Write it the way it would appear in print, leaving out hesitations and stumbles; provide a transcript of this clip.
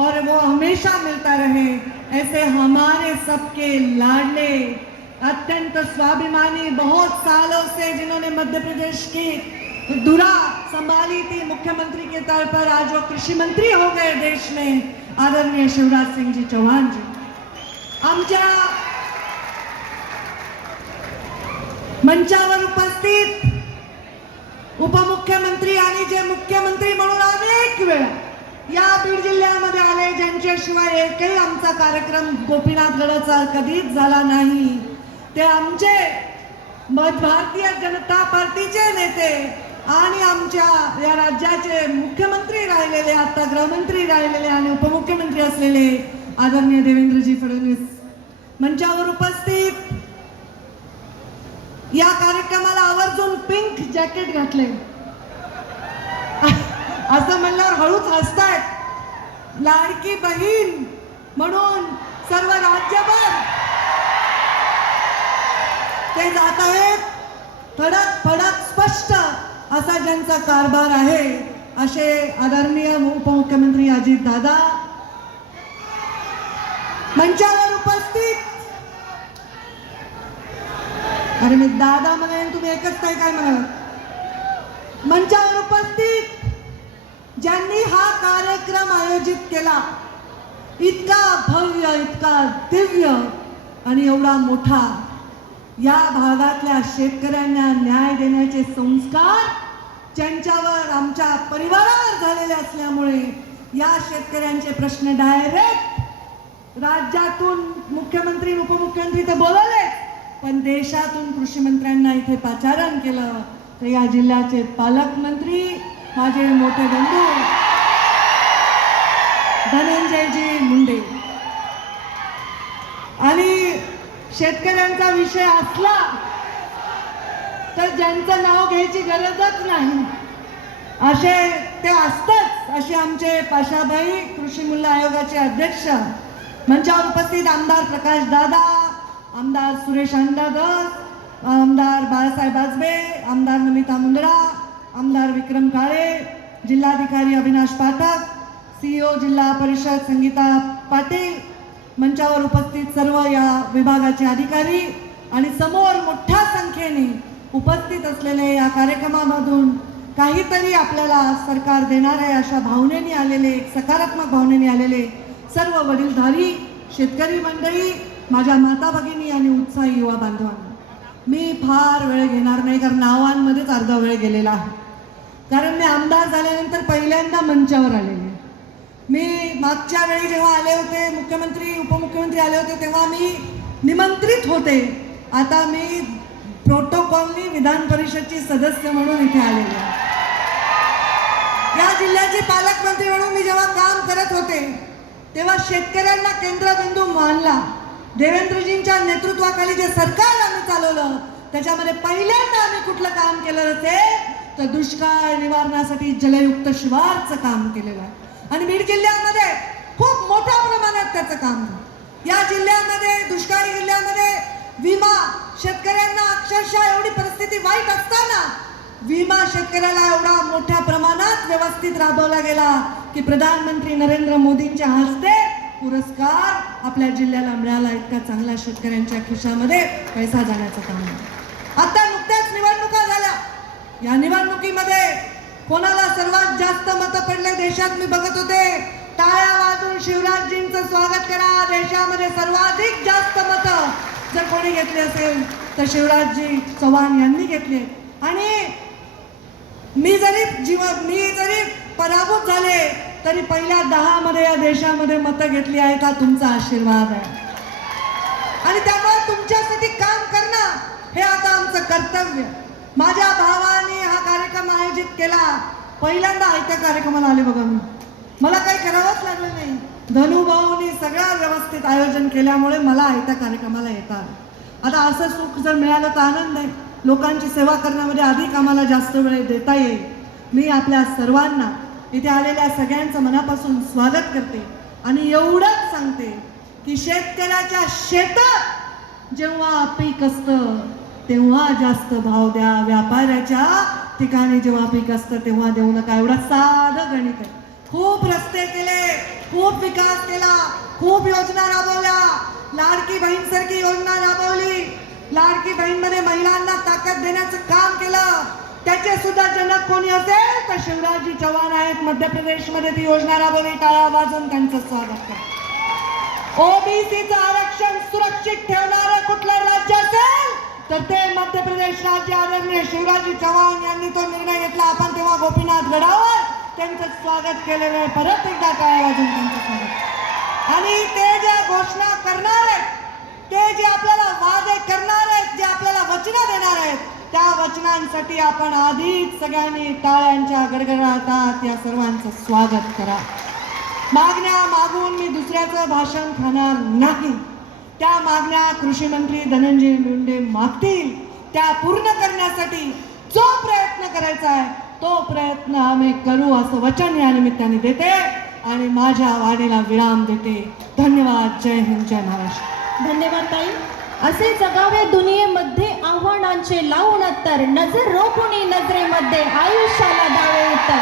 और वो हमेशा मिलता रहे। ऐसे हमारे सबके लाडले, अत्यंत स्वाभिमानी, बहुत सालों से जिन्होंने मध्य प्रदेश की धुरा संभाली थी मुख्यमंत्री के तौर पर, आज वो कृषि मंत्री हो गए देश में, आदरणीय शिवराज सिंह जी चौहान जी। आमच्या मंचावर उपस्थित उपमुख्यमंत्री आणि जे मुख्यमंत्री म्हणून अनेक वेळा या बीड जिल्ह्यामध्ये आले, ज्यांच्याशिवाय एकही आमचा कार्यक्रम गोपीनाथगडाचा कधीच झाला नाही, ते आमचे भारतीय जनता पार्टीचे नेते आणि आमच्या या राज्याचे मुख्यमंत्री राहिलेले, आता गृहमंत्री राहिलेले आणि उपमुख्यमंत्री असलेले आदरणीय देवेंद्रजी फडणवीस मंचावर उपस्थित। या कार्यक्रमाला आवर्जून पिंक जॅकेट घातले असं म्हणल्यावर हळूच हसतायत। लाडकी बहीण म्हणून सर्व राज्यभर ते जात आहेत। फडक फडक स्पष्ट असा ज्यांचा कारभार आहे असे आदरणीय उपमुख्यमंत्री अजित दादा मंचावर उपस्थित। अरे मी दादा म्हणे, तुम्ही एकच काय काय म्हणाल? मंचावर उपस्थित ज्यांनी हा कार्यक्रम आयोजित केला, इतका भव्य, इतका दिव्य आणि एवढा मोठा, या भागातल्या शेतकऱ्यांना न्याय देण्याचे संस्कार ज्यांच्यावर, आमच्या परिवारावर झालेले असल्यामुळे या शेतकऱ्यांचे प्रश्न डायरेक्ट राज्यातून मुख्यमंत्री उपमुख्यमंत्री तर बोलवले, पण देशातून कृषी मंत्र्यांना इथे पाचारण केलं। तर या जिल्ह्याचे पालकमंत्री माझे मोठे बंधू धनंजयजी मुंडे, आणि शेतकऱ्यांचा विषय असला तर ज्यांचं नाव घ्यायची गरजच नाही असे ते असतच, असे आमचे पाशाभाई कृषी मूल्य आयोगाचे अध्यक्ष। मंचावर उपस्थित आमदार प्रकाश दादा, आमदार सुरेश अंडादस, आमदार बाळासाहेब आजबे, आमदार नमिता मुंदडा, आमदार विक्रम काळे, जिल्हाधिकारी अविनाश पाठक, सीईओ जिल्हा परिषद संगीता पाटील, मंचावर उपस्थित सर्व या विभागाचे अधिकारी आणि समोर मोठ्या संख्येने उपस्थित असलेले, या कार्यक्रमामधून काहीतरी आपल्याला सरकार देणार आहे अशा भावनेने आलेले, सकारात्मक भावनेने आलेले सर्व वडीलधारी शेतकरी मंडळी, माझ्या माता भगिनी आणि उत्साही युवा बांधवांना मी फार वेळ घेणार नाही, कारण नावांमध्येच अर्धा वेळ गेलेला आहे। कारण मी आमदार झाल्यानंतर पहिल्यांदा मंचावर आलेले। मी मागच्या वेळी जेव्हा आले होते, मुख्यमंत्री उपमुख्यमंत्री आले होते, तेव्हा मी निमंत्रित होते, आता मी प्रोटोकॉलनी विधान परिषदची सदस्य म्हणून इथे आलेले आहे। या जिल्ह्याचे पालकमंत्री म्हणून मी जेव्हा काम करत होते तेव्हा शेतकऱ्यांना केंद्रबिंदू मानला। देवेंद्रजींच्या नेतृत्वाखाली जे सरकार आम्ही चालवलं त्याच्यामध्ये पहिल्यांदा आम्ही कुठलं काम केलं तर दुष्काळ निवारणासाठी जलयुक्त शिवारचं काम केलेलं आहे, आणि बीड जिल्ह्यामध्ये खूप मोठ्या प्रमाणात त्याचं काम झालं। या जिल्ह्यामध्ये, दुष्काळी जिल्ह्यामध्ये विमा शेतकऱ्यांना अक्षरशः एवढी परिस्थिती वाईट असताना विमा शेतकऱ्याला एवढा मोठ्या प्रमाणात व्यवस्थित राबवला गेला की प्रधानमंत्री नरेंद्र मोदींच्या हस्ते पुरस्कार आपल्या जिल्ह्याला मिळाला। इतका चांगला शेतकऱ्यांच्या खिशामध्ये पैसा जाण्याचं काम आहे। आता नुकत्याच निवडणुका झाल्या, या निवडणुकीमध्ये कोणाला सर्वात जास्त मतं पडले देशात मी बघत होते, टाळ्या वाजून शिवराजजींचं स्वागत करा। देशामध्ये सर्वाधिक जास्त मतं जर कोणी घेतली असेल तर शिवराजजी चौहान यांनी घेतले, आणि मी जरी पराभूत झाले तरी पहिल्या 10 मध्ये या देशामध्ये मतं घेतली आहेत, हा तुमचा आशीर्वाद आहे, आणि त्यामुळे तुमच्यासाठी काम करणं हे आता आमचं कर्तव्य। माझ्या भावाने हा कार्यक्रम आयोजित केला, पहिल्यांदा आयत्या कार्यक्रमाला आले बघा मी, मला काही करावंच लागलं नाही, धनुभाऊनी सगळं व्यवस्थित आयोजन केल्यामुळे मला आयत्या कार्यक्रमाला येतात। आता असं सुख जर मिळालं तर आनंद आहे, लोकांची सेवा करण्यामध्ये अधिक आम्हाला जास्त वेळ देता येईल। मी आपल्या सर्वांना, इथे आलेल्या सगळ्यांचं मनापासून स्वागत करते आणि एवढंच सांगते की शेतकऱ्याच्या शेतात जेव्हा पीक असतं तेव्हा जास्त भाव द्या, व्यापाऱ्याच्या ठिकाणी जेव्हा पीक असतं तेव्हा देऊ नका। एवढं साधं गणित आहे। खूप रस्ते केले, खूप विकास केला, खूप योजना राबवल्या, लाडकी बहीण सारखी योजना राबवली, लाडकी बहीण मध्ये महिलांना ताकद देण्याचं काम केलं. त्याचे सुद्धा जनक कोणी असेल तर शिवराजजी चव्हाण आहेत. मध्य प्रदेशमध्ये ती योजना राबवली. टाळ्या वाजवून त्यांचं स्वागत करा. ओबीसीचं आरक्षण सुरक्षित ठेवणारं कुठलं राज्य असेल तर ते मध्य प्रदेश राज्य. आदरणीय शिवराजजी चव्हाण यांनी तो निर्णय घेतला. आपण तेव्हा गोपीनाथ गडावर त्यांचं स्वागत केलेलं आहे. परत एकदा टाळ्या वाजवून त्यांचं स्वागत. आणि ते ज्या घोषणा करणार आहेत, ते जे आपल्याला वादे करणार आहेत, जे आपल्याला वचनं देणार आहेत, त्या वचनांसाठी आपण आधीच सगळ्यांनी टाळ्यांच्या गडगडाटात या सर्वांचं स्वागत करा. मागण्या मागून मी दुसऱ्याचं भाषण खाणार नाही. त्या मागण्या कृषी मंत्री धनंजय मुंडे मागतील त्या पूर्ण करण्यासाठी जो प्रयत्न करायचा आहे तो प्रयत्न आम्ही करू असं वचन या निमित्ताने देते आणि माझ्या वाणीला विराम देते. धन्यवाद. जय हिंद, जय महाराष्ट्र. धन्यवाद ताई. असे जगावे दुनियेमध्ये आव्हानांचे लावून तर नजर रोखुनी नजरेमध्ये आयुष्याला द्यावे उत्तर.